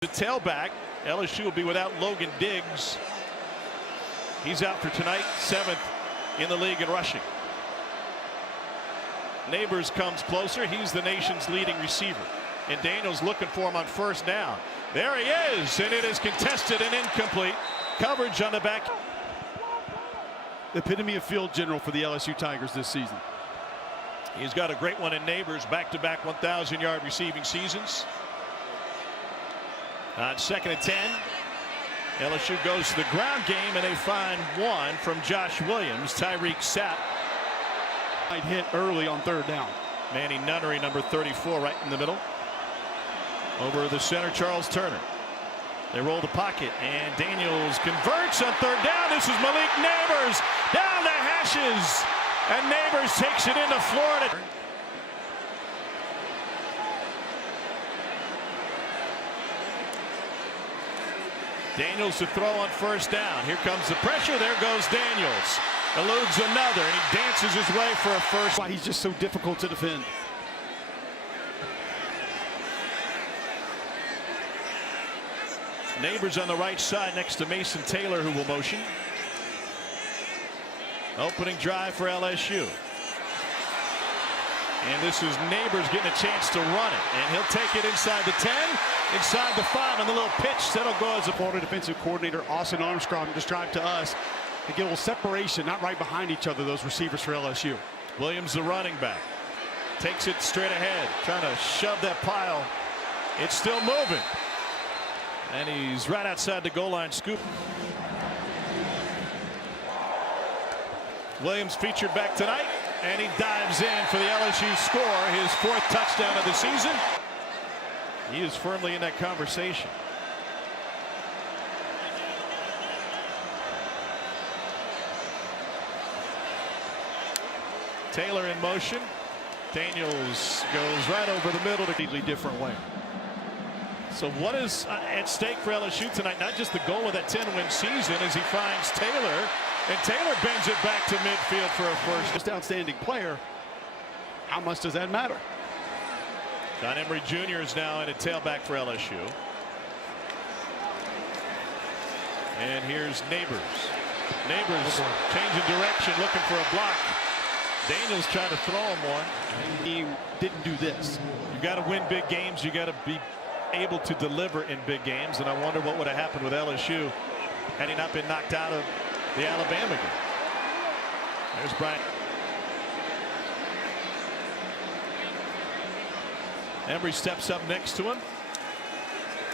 The tailback, LSU will be without Logan Diggs. He's out for tonight, 7th in the league in rushing. Neighbors comes closer. He's the nation's leading receiver. And Daniels looking for him on first down. There he is, and it is contested and incomplete. Coverage on the back. The epitome of field general for the LSU Tigers this season. He's got a great one in Neighbors, back-to-back 1,000-yard receiving seasons. On 2nd and 10, LSU goes to the ground game, and they find one from Josh Williams. Tyreek Sapp Might hit early on 3rd down. Manny Nunnery, number 34, right in the middle. Over the center, Charles Turner. They roll the pocket, and Daniels converts on 3rd down. This is Malik Neighbors down the hashes, and Neighbors takes it into Florida. Daniels to throw on 1st down. Here comes the pressure. There goes Daniels. Eludes another, and he dances his way for a first. Why he's just so difficult to defend. Neighbors on the right side next to Mason Taylor, who will motion. Opening drive for LSU. And this is Neighbors getting a chance to run it. And he'll take it inside the 10, inside the 5, and the little pitch that'll go as a Florida defensive coordinator Austin Armstrong described to us to get a little separation, not right behind each other, those receivers for LSU. Williams, the running back, takes it straight ahead, trying to shove that pile. It's still moving. And he's right outside the goal line scoop. Williams featured back tonight, and he dives in for the LSU score, his 4th touchdown of the season. He is firmly in that conversation. Taylor in motion. Daniels goes right over the middle to a completely different way. So what is at stake for LSU tonight? Not just the goal of that 10-win season as he finds Taylor, and Taylor bends it back to midfield for a first. Just outstanding player. How much does that matter? John Emery Jr. is now in a tailback for LSU. And here's Neighbors. Neighbors changing direction, looking for a block. Daniels trying to throw him one. He didn't do this. You got to win big games. You got to be able to deliver in big games, and I wonder what would have happened with LSU had he not been knocked out of the Alabama game. There's Bryant. Emery steps up next to him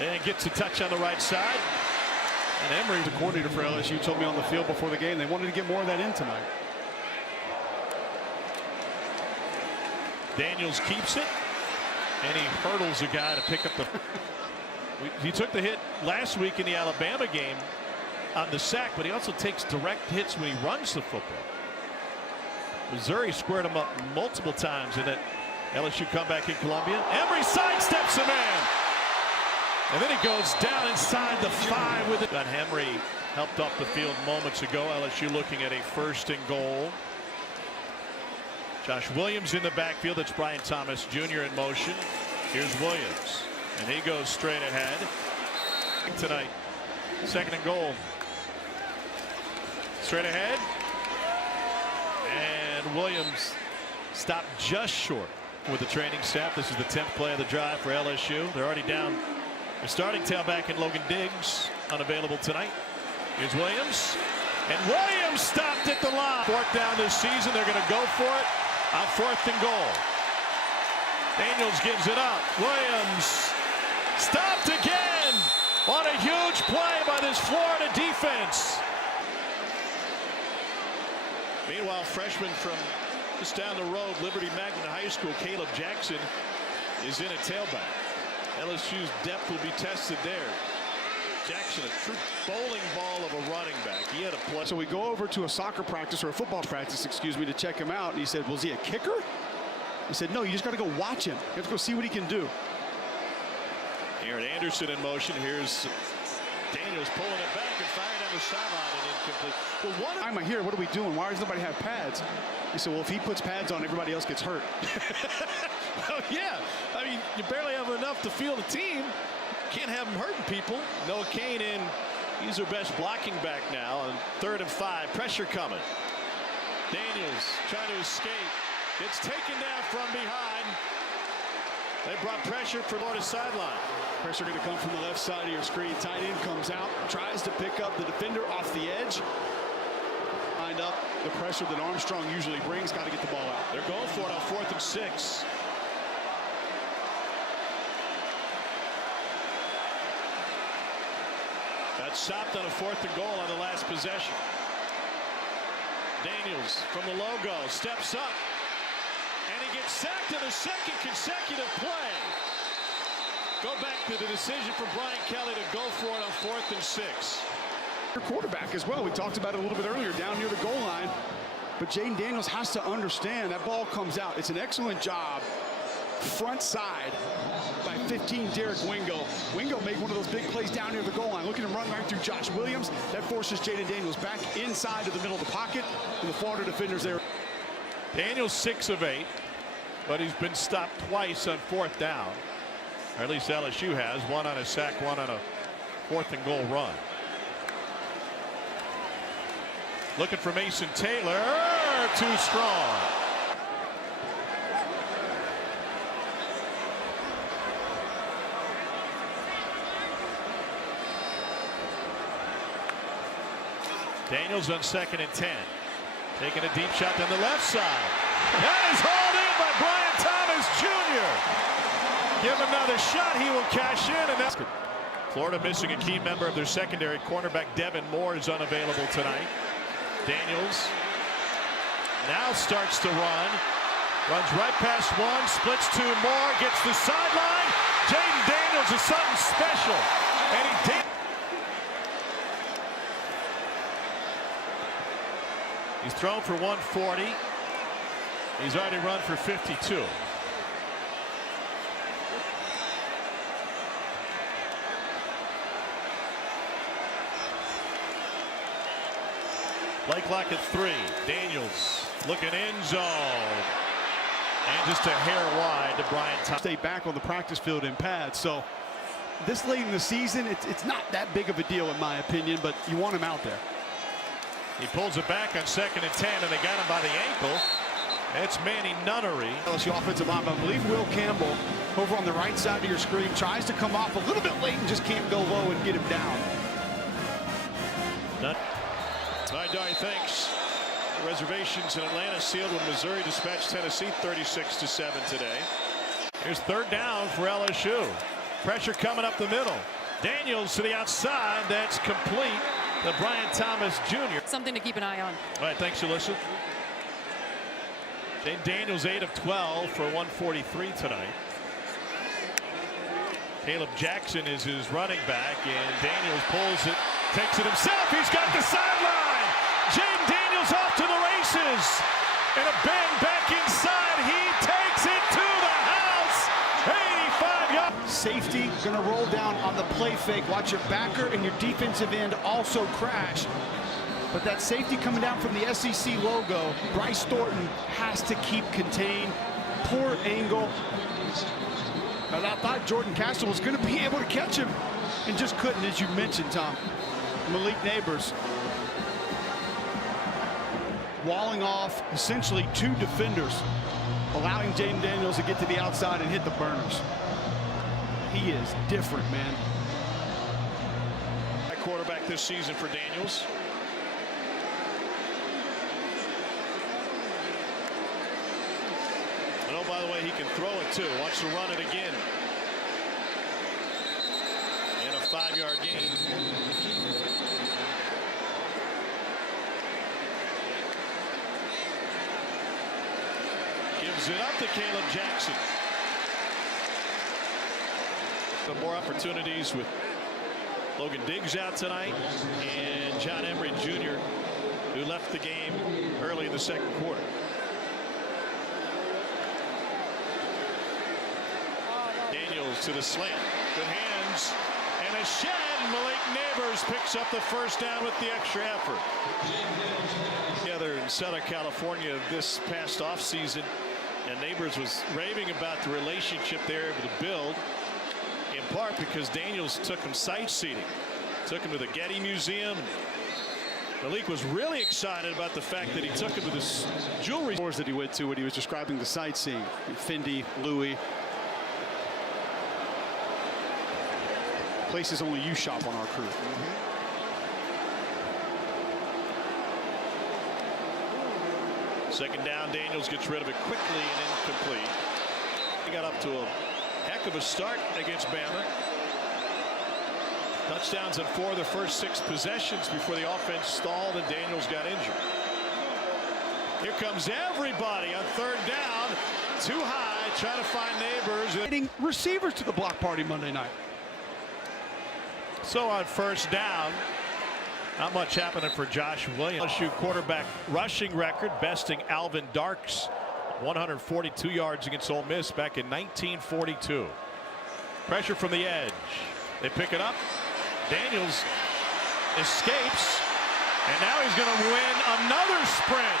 and gets a touch on the right side. And Emery, the coordinator for LSU, told me on the field before the game they wanted to get more of that in tonight. Daniels keeps it, and he hurdles a guy to pick up the. He took the hit last week in the Alabama game on the sack, but he also takes direct hits when he runs the football. Missouri squared him up multiple times in that LSU comeback in Columbia. Emery sidesteps a man, and then he goes down inside the 5 with it. Emery helped off the field moments ago. LSU looking at a 1st and goal. Josh Williams in the backfield. It's Brian Thomas Jr. in motion. Here's Williams, and he goes straight ahead. Tonight, 2nd and goal. Straight ahead, and Williams stopped just short with the training staff. This is the 10th play of the drive for LSU. They're already down. They're starting tailback in Logan Diggs, unavailable tonight. Here's Williams, and Williams stopped at the line. 4th down this season. They're going to go for it on 4th and goal. Daniels gives it up. Williams stopped again on a huge play by this Florida defense. Meanwhile, freshman from just down the road, Liberty Magnet High School, Caleb Jackson, is in a tailback. LSU's depth will be tested there. Jackson, a true bowling ball of a running back. He had a play. So we go over to a soccer practice, or a football practice, excuse me, to check him out. And he said, was he a kicker? He said, no, you just got to go watch him. You have to go see what he can do. Aaron Anderson in motion. Here's Daniels pulling it back and firing on the sideline and incomplete. Well, I'm here. What are we doing? Why does nobody have pads? He said, well, if he puts pads on, everybody else gets hurt. Well, yeah. I mean, you barely have enough to field a team. Can't have him hurting people. Noah Kane in. He's their best blocking back now on 3rd and 5. Pressure coming. Daniels trying to escape. It's taken down from behind. They brought pressure for Florida sideline. Pressure going to come from the left side of your screen. Tight end comes out, tries to pick up the defender off the edge. Lined up the pressure that Armstrong usually brings. Got to get the ball out. They're going for it on 4th and 6. That stopped on a 4th and goal on the last possession. Daniels from the logo steps up. And he gets sacked in the 2nd consecutive play. Go back to the decision from Brian Kelly to go for it on 4th and 6. Your quarterback as well. We talked about it a little bit earlier down near the goal line. But Jaden Daniels has to understand that ball comes out. It's an excellent job. Front side by 15, Derek Wingo. Wingo made one of those big plays down near the goal line. Look at him run right through Josh Williams. That forces Jaden Daniels back inside to the middle of the pocket. And the Florida defenders there. Daniels 6 of 8, but he's been stopped twice on 4th down. Or at least LSU has. One on a sack, one on a 4th and goal run. Looking for Mason Taylor. Too strong. Daniels on 2nd and 10. Taking a deep shot down the left side. That is hauled in by Brian Thomas Jr. Give him another shot. He will cash in. And that's Florida missing a key member of their secondary. Cornerback Devin Moore is unavailable tonight. Daniels now starts to run. Runs right past one. Splits 2 more. Gets the sideline. Jaden Daniels is something special. And he did. He's thrown for 140. He's already run for 52. Play clock at 3. Daniels looking end zone. And just a hair wide to Brian Thomas. Stay back on the practice field in pads. So this late in the season, it's not that big of a deal in my opinion, but you want him out there. He pulls it back on 2nd and 10, and they got him by the ankle. It's Manny Nunnery. LSU offensive line, I believe Will Campbell over on the right side of your screen tries to come off a little bit late and just can't go low and get him down. Dari thanks. The reservations in Atlanta sealed when Missouri dispatched Tennessee 36-7 today. Here's 3rd down for LSU. Pressure coming up the middle. Daniels to the outside. That's complete to Brian Thomas Jr. Something to keep an eye on. All right, thanks, Alyssa. Jaden Daniels 8 of 12 for 143 tonight. Caleb Jackson is his running back, and Daniels pulls it, takes it himself. He's got the sideline. Jaden Daniels off to the races. And a bang back inside. He takes it to the house. 85 yards. Safety going to roll down on the play fake. Watch your backer and your defensive end also crash. But that safety coming down from the SEC logo, Bryce Thornton has to keep contained. Poor angle. But I thought Jordan Castle was going to be able to catch him and just couldn't, as you mentioned, Tom. Malik Neighbors walling off essentially 2 defenders, allowing Jaden Daniels to get to the outside and hit the burners. He is different, man. Quarterback this season for Daniels. And oh, by the way, he can throw it too. Watch to run it again. And a 5-yard gain. Gives it up to Caleb Jackson. Some more opportunities with Logan Diggs out tonight and John Emery Jr., who left the game early in the 2nd quarter. Daniels to the slant. Good hands. And a shed. Malik Neighbors picks up the 1st down with the extra effort. Together in Southern California this past offseason, and Neighbors was raving about the relationship they're able to build in apart because Daniels took him sightseeing. Took him to the Getty Museum. Malik was really excited about the fact that he took him to this jewelry stores that he went to when he was describing the sightseeing. Fendi, Louis. Places only you shop on our crew. Second down, Daniels gets rid of it quickly and incomplete. He got up to a heck of a start against Bama. Touchdowns in 4 of the first 6 possessions before the offense stalled and Daniels got injured. Here comes everybody on 3rd down. Too high, trying to find neighbors. Getting receivers to the block party Monday night. So on 1st down, not much happening for Josh Williams. LSU quarterback rushing record, besting Alvin Dark's 142 yards against Ole Miss back in 1942. Pressure from the edge. They pick it up. Daniels escapes, and now he's going to win another sprint.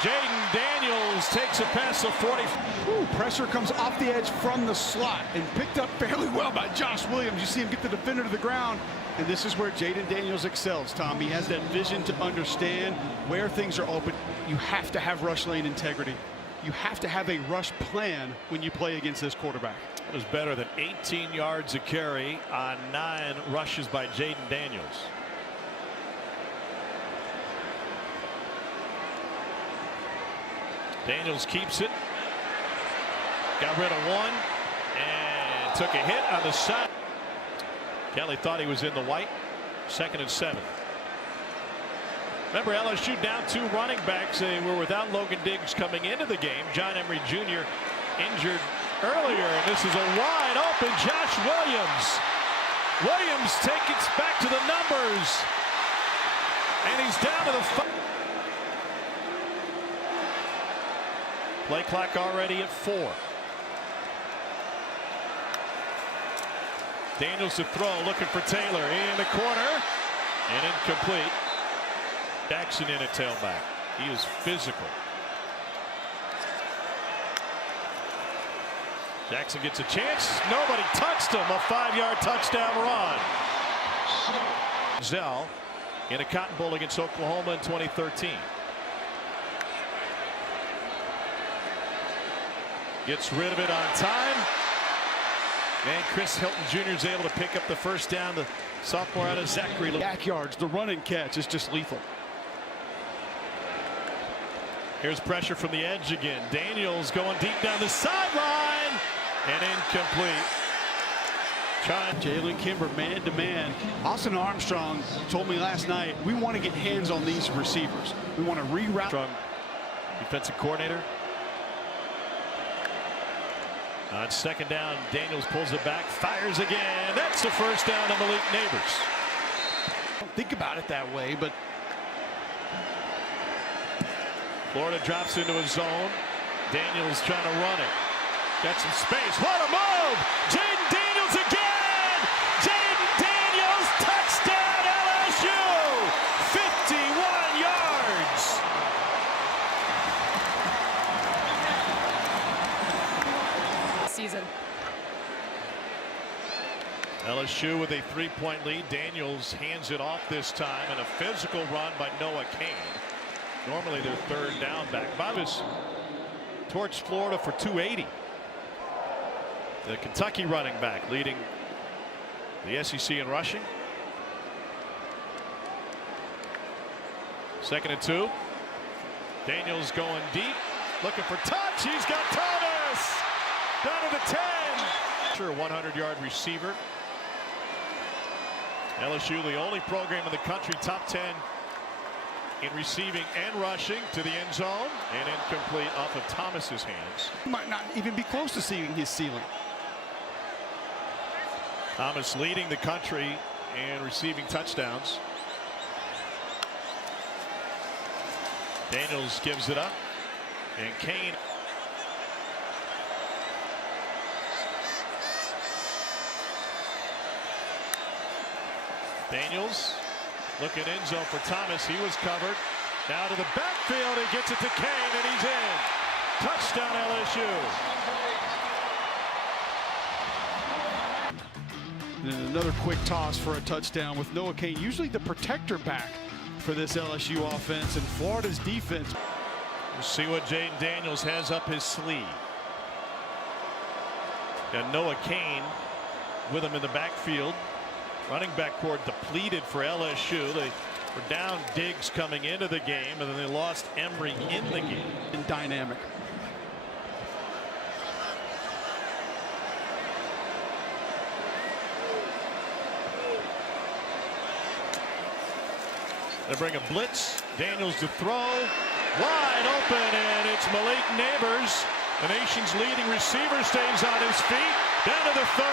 Jaden Daniels takes a pass of 40. Ooh, pressure comes off the edge from the slot and picked up fairly well by Josh Williams. You see him get the defender to the ground, and this is where Jaden Daniels excels, Tom. He has that vision to understand where things are open. You have to have rush lane integrity. You have to have a rush plan when you play against this quarterback. It was better than 18 yards a carry on 9 rushes by Jaden Daniels. Daniels keeps it. Got rid of 1 and took a hit on the side. Kelly thought he was in the white. 2nd and 7. Remember, LSU down 2 running backs. They were without Logan Diggs coming into the game. John Emery Jr. injured earlier, and this is a wide open Josh Williams. Williams takes it back to the numbers, and he's down to the 5. Play clock already at 4. Daniels to throw, looking for Taylor in the corner, and incomplete. Jackson in at tailback. He is physical. Jackson gets a chance. Nobody touched him. A 5-yard touchdown run. Zell in a Cotton Bowl against Oklahoma in 2013. Gets rid of it on time. And Chris Hilton Jr. is able to pick up the 1st down. The sophomore out of Zachary. Backyards, the run and catch is just lethal. Here's pressure from the edge again. Daniels going deep down the sideline and incomplete. Jalen Kimber man-to-man. Austin Armstrong told me last night, we want to get hands on these receivers. We want to reroute. Strong defensive coordinator. On 2nd down, Daniels pulls it back, fires again. That's the 1st down to Malik Neighbors. Don't think about it that way, but Florida drops into a zone. Daniels trying to run it. Got some space. What a move! Jaden Daniels again! Jaden Daniels, touchdown LSU! 51 yards! Season. LSU with a 3-point lead. Daniels hands it off this time, and a physical run by Noah Kane. Normally their 3rd down back. Bobbitt torched Florida for 280. The Kentucky running back leading the SEC in rushing. 2nd and 2. Daniels going deep, looking for touch. He's got Thomas down to the 10. Sure, 100-yard receiver. LSU, the only program in the country top 10 in receiving and rushing to the end zone, and incomplete off of Thomas's hands. Might not even be close to seeing his ceiling. Thomas leading the country in receiving touchdowns. Daniels gives it up, and Kane. Daniels looking end zone for Thomas. He was covered. Now to the backfield. He gets it to Kane, and he's in. Touchdown LSU. And another quick toss for a touchdown with Noah Cain, usually the protector back for this LSU offense, and Florida's defense. We'll see what Jaden Daniels has up his sleeve. Got Noah Cain with him in the backfield. Running back core depleted for LSU. They were down Diggs coming into the game, and then they lost Emery in the game. And dynamic. They bring a blitz. Daniels to throw. Wide open, and it's Malik Neighbors. The nation's leading receiver stays on his feet. Down to the 30.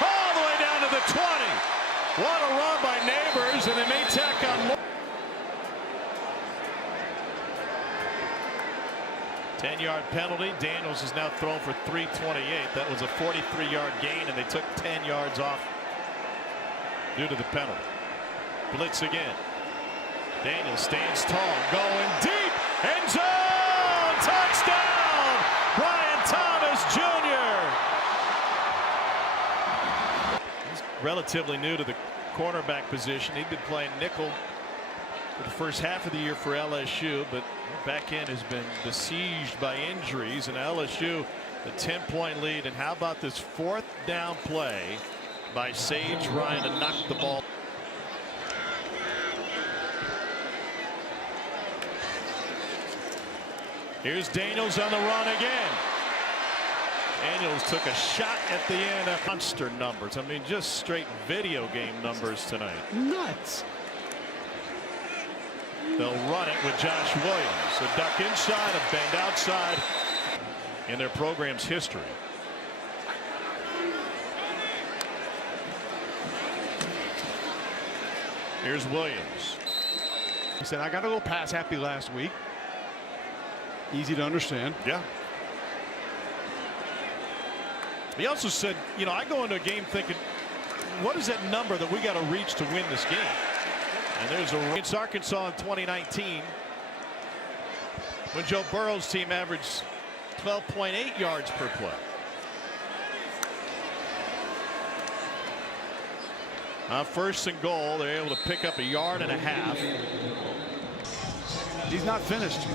All the way down to the 20. What a run by Neighbors, and they may tack on more. 10-yard penalty. Daniels is now thrown for 328. That was a 43-yard gain, and they took 10 yards off due to the penalty. Blitz again. Daniels stands tall, going deep, end zone, touchdown, Brian Thomas Jr. He's relatively new to the cornerback position. He'd been playing nickel for the first half of the year for LSU, but the back end has been besieged by injuries, and LSU a 10-point lead. And how about this fourth down play by Sage Ryan to knock the ball. Here's Daniels on the run again. Daniels took a shot at the end of monster numbers. I mean, just straight video game numbers tonight. Nuts. They'll run it with Josh Williams. A duck inside, a bend outside in their program's history. Here's Williams. He said, I got a little pass happy last week. Easy to understand. Yeah. He also said, you know, I go into a game thinking, what is that number that we got to reach to win this game? And there's it's Arkansas in 2019 when Joe Burrow's team averaged 12.8 yards per play. First and goal, they're able to pick up a yard and a half. He's not finished.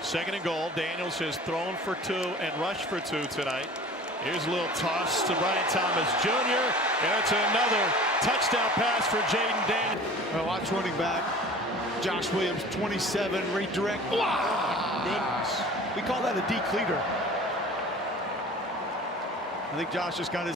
Second and goal. Daniels has thrown for 2 and rushed for 2 tonight. Here's a little toss to Brian Thomas Jr. And it's another touchdown pass for Jaden Daniels. Well, watch running back Josh Williams, 27, redirect. Wow. Goodness. We call that a decleater. I think Josh just got his